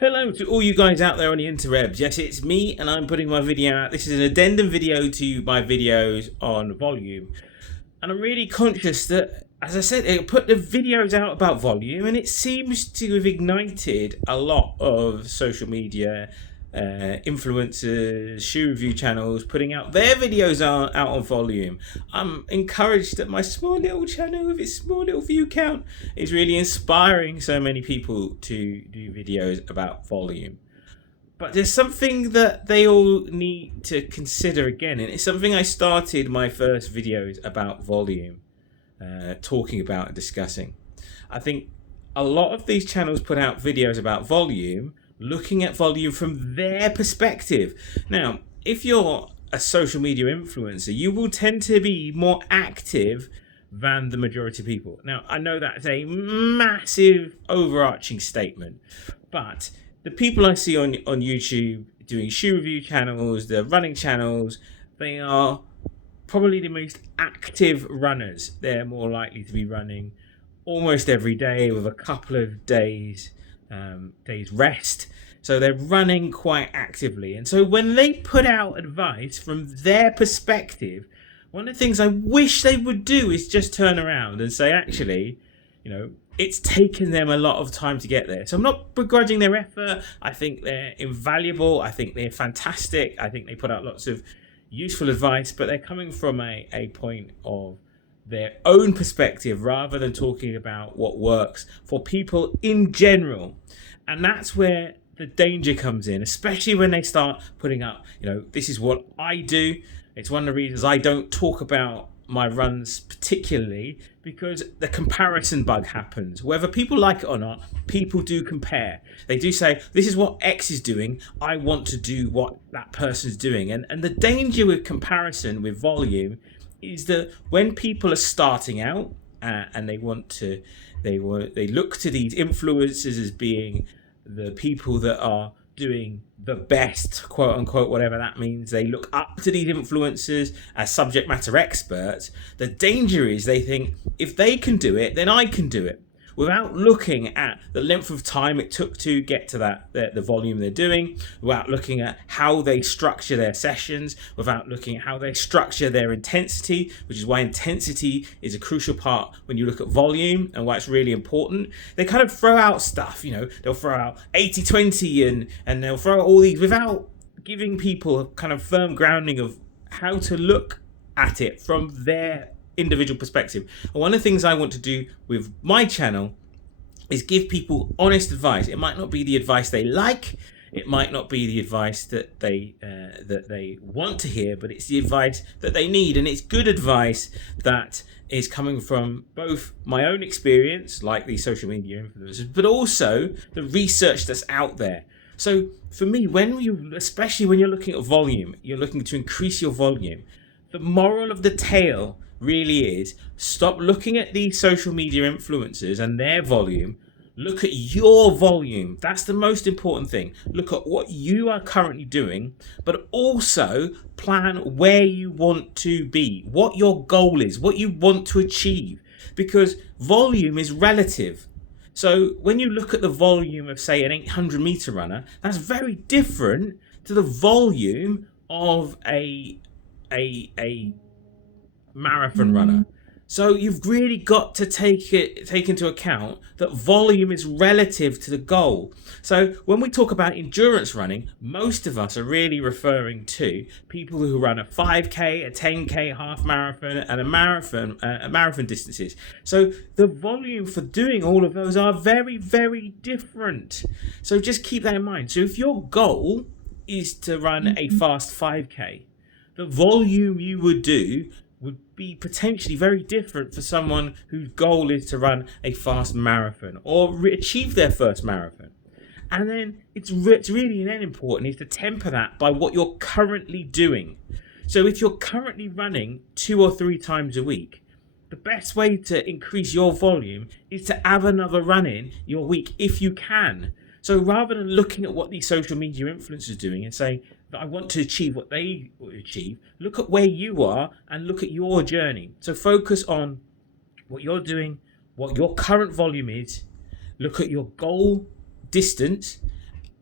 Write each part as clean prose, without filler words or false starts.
Hello to all you guys out there on the interwebs. Yes, it's me, and I'm putting my video out. This is an addendum video to my videos on volume. And I'm really conscious that, as I said, it put the videos out about volume, and it seems to have ignited a lot of social media influencers, shoe review channels putting out their videos out on volume. I'm encouraged that my small little channel with its small little view count is really inspiring so many people to do videos about volume. But there's something that they all need to consider again, and it's something I started my first videos about volume talking about and discussing. I think a lot of these channels put out videos about volume looking at volume from their perspective. Now, if you're a social media influencer, you will tend to be more active than the majority of people. Now, I know that's a massive overarching statement, but the people I see on YouTube doing shoe review channels, the running channels, they are probably the most active runners. They're more likely to be running almost every day with a couple of days rest. So they're running quite actively. And so when they put out advice from their perspective, one of the things I wish they would do is just turn around and say, actually, it's taken them a lot of time to get there. So I'm not begrudging their effort. I think they're invaluable. I think they're fantastic. I think they put out lots of useful advice, but they're coming from a point of their own perspective rather than talking about what works for people in general. And that's where the danger comes in, especially when they start putting up, this is what I do. It's one of the reasons I don't talk about my runs particularly, because the comparison bug happens. Whether people like it or not, people do compare. They do say, this is what X is doing, I want to do what that person's doing. And the danger with comparison with volume is that when people are starting out and they look to these influencers as being the people that are doing the best, quote unquote, whatever that means. They look up to these influencers as subject matter experts. The danger is they think, if they can do it, then I can do it, without looking at the length of time it took to get to the volume they're doing, without looking at how they structure their sessions, without looking at how they structure their intensity, which is why intensity is a crucial part when you look at volume and why it's really important. They kind of throw out stuff, they'll throw out 80-20 and they'll throw out all these without giving people a kind of firm grounding of how to look at it from their individual perspective. And one of the things I want to do with my channel is give people honest advice. It might not be the advice they like, it might not be the advice that they want to hear, but it's the advice that they need, and it's good advice that is coming from both my own experience, like these social media influencers, but also the research that's out there. So for me, especially when you're looking at volume, you're looking to increase your volume, the moral of the tale really is, stop looking at these social media influencers and their volume. Look at your volume. That's the most important thing. Look at what you are currently doing, but also plan where you want to be, what your goal is, what you want to achieve, because volume is relative. So when you look at the volume of, say, an 800-meter runner, that's very different to the volume of a marathon runner. So you've really got to take into account that volume is relative to the goal. So when we talk about endurance running, most of us are really referring to people who run a 5k, a 10k, half marathon, and a marathon distances. So the volume for doing all of those are very, very different. So just keep that in mind. So if your goal is to run a fast 5k, the volume you would do would be potentially very different for someone whose goal is to run a fast marathon or achieve their first marathon. And then it's really then important is to temper that by what you're currently doing. So if you're currently running 2 or 3 times a week, the best way to increase your volume is to have another run in your week if you can. So rather than looking at what these social media influencers are doing and saying, that I want to achieve what they achieve, look at where you are and look at your journey. So focus on what you're doing, what your current volume is, look at your goal distance,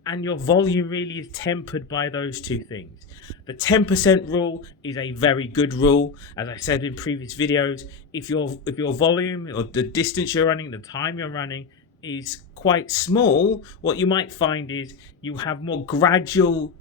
and your volume really is tempered by those two things. The 10% rule is a very good rule. As I said in previous videos, if your volume or the distance you're running, the time you're running is quite small, what you might find is you have more gradual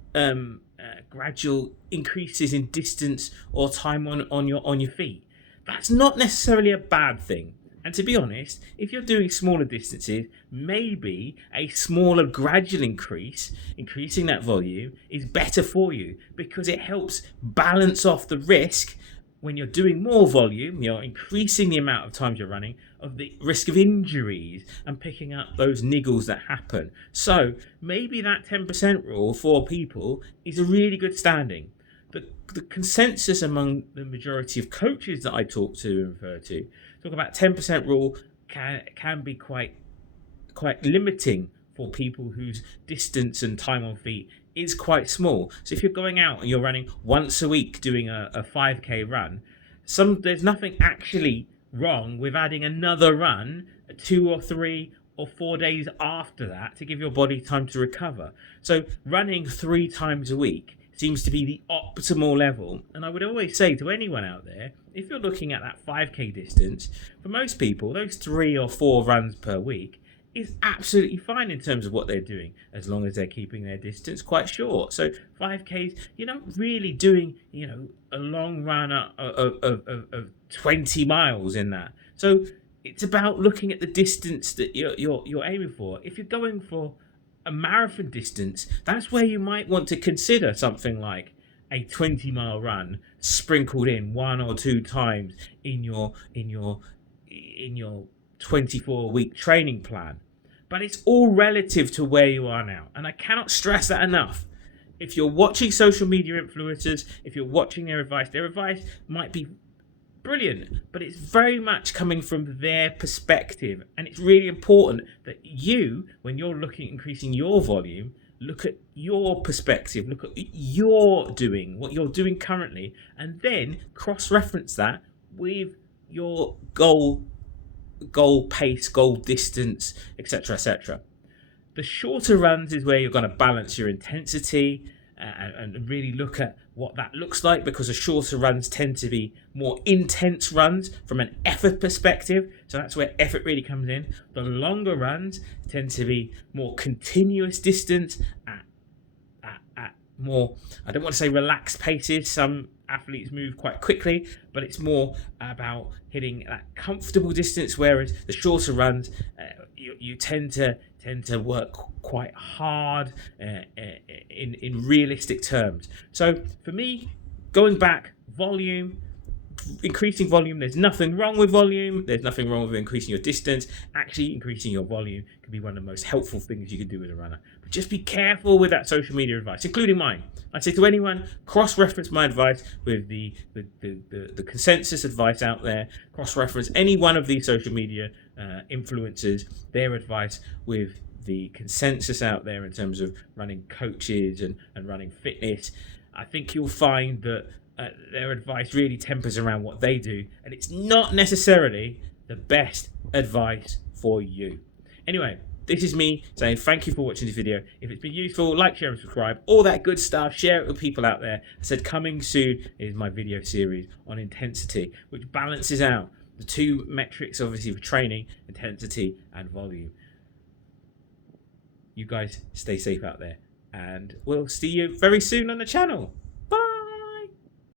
increases in distance or time on your feet. That's not necessarily a bad thing. And to be honest, if you're doing smaller distances, maybe a smaller gradual increasing that volume is better for you, because it helps balance off the risk when you're doing more volume, you're increasing the amount of times you're running, of the risk of injuries and picking up those niggles that happen. So maybe that 10% rule for people is a really good standing. The consensus among the majority of coaches that I talk to and refer to talk about 10% rule can be quite limiting for people whose distance and time on feet is quite small. So if you're going out and you're running once a week doing a 5k run, there's nothing actually wrong with adding another run 2 or 3 or 4 days after that to give your body time to recover. So running 3 times a week seems to be the optimal level. And I would always say to anyone out there, if you're looking at that 5k distance, for most people, those 3 or 4 runs per week is absolutely fine in terms of what they're doing, as long as they're keeping their distance quite short. So 5Ks, you're not really doing, a long run of 20 miles in that. So it's about looking at the distance that you're aiming for. If you're going for a marathon distance, that's where you might want to consider something like a 20-mile run sprinkled in 1 or 2 times in your 24-week training plan. But it's all relative to where you are now, and I cannot stress that enough. If you're watching social media influencers, if you're watching their advice might be brilliant, but it's very much coming from their perspective. And it's really important that you, when you're looking at increasing your volume, look at your perspective, look at what you're doing currently, and then cross-reference that with your goal pace, goal distance, etc. The shorter runs is where you're going to balance your intensity and really look at what that looks like, because the shorter runs tend to be more intense runs from an effort perspective. So that's where effort really comes in. The longer runs tend to be more continuous distance at more, I don't want to say relaxed paces. Some athletes move quite quickly, but it's more about hitting that comfortable distance, whereas the shorter runs you tend to work quite hard in realistic terms. So for me, going back, increasing volume, there's nothing wrong with volume. There's nothing wrong with increasing your distance. Actually, increasing your volume can be one of the most helpful things you can do as a runner. But just be careful with that social media advice, including mine. I say to anyone, cross-reference my advice with the consensus advice out there. Cross-reference any one of these social media influencers, their advice with the consensus out there in terms of running coaches and running fitness. I think you'll find that their advice really tempers around what they do, and it's not necessarily the best advice for you. Anyway, this is me saying thank you for watching this video. If it's been useful, like, share and subscribe, all that good stuff. Share it with people out there. I said coming soon is my video series on intensity, which balances out the 2 metrics, obviously, for training: intensity and volume. You guys stay safe out there, and we'll see you very soon on the channel.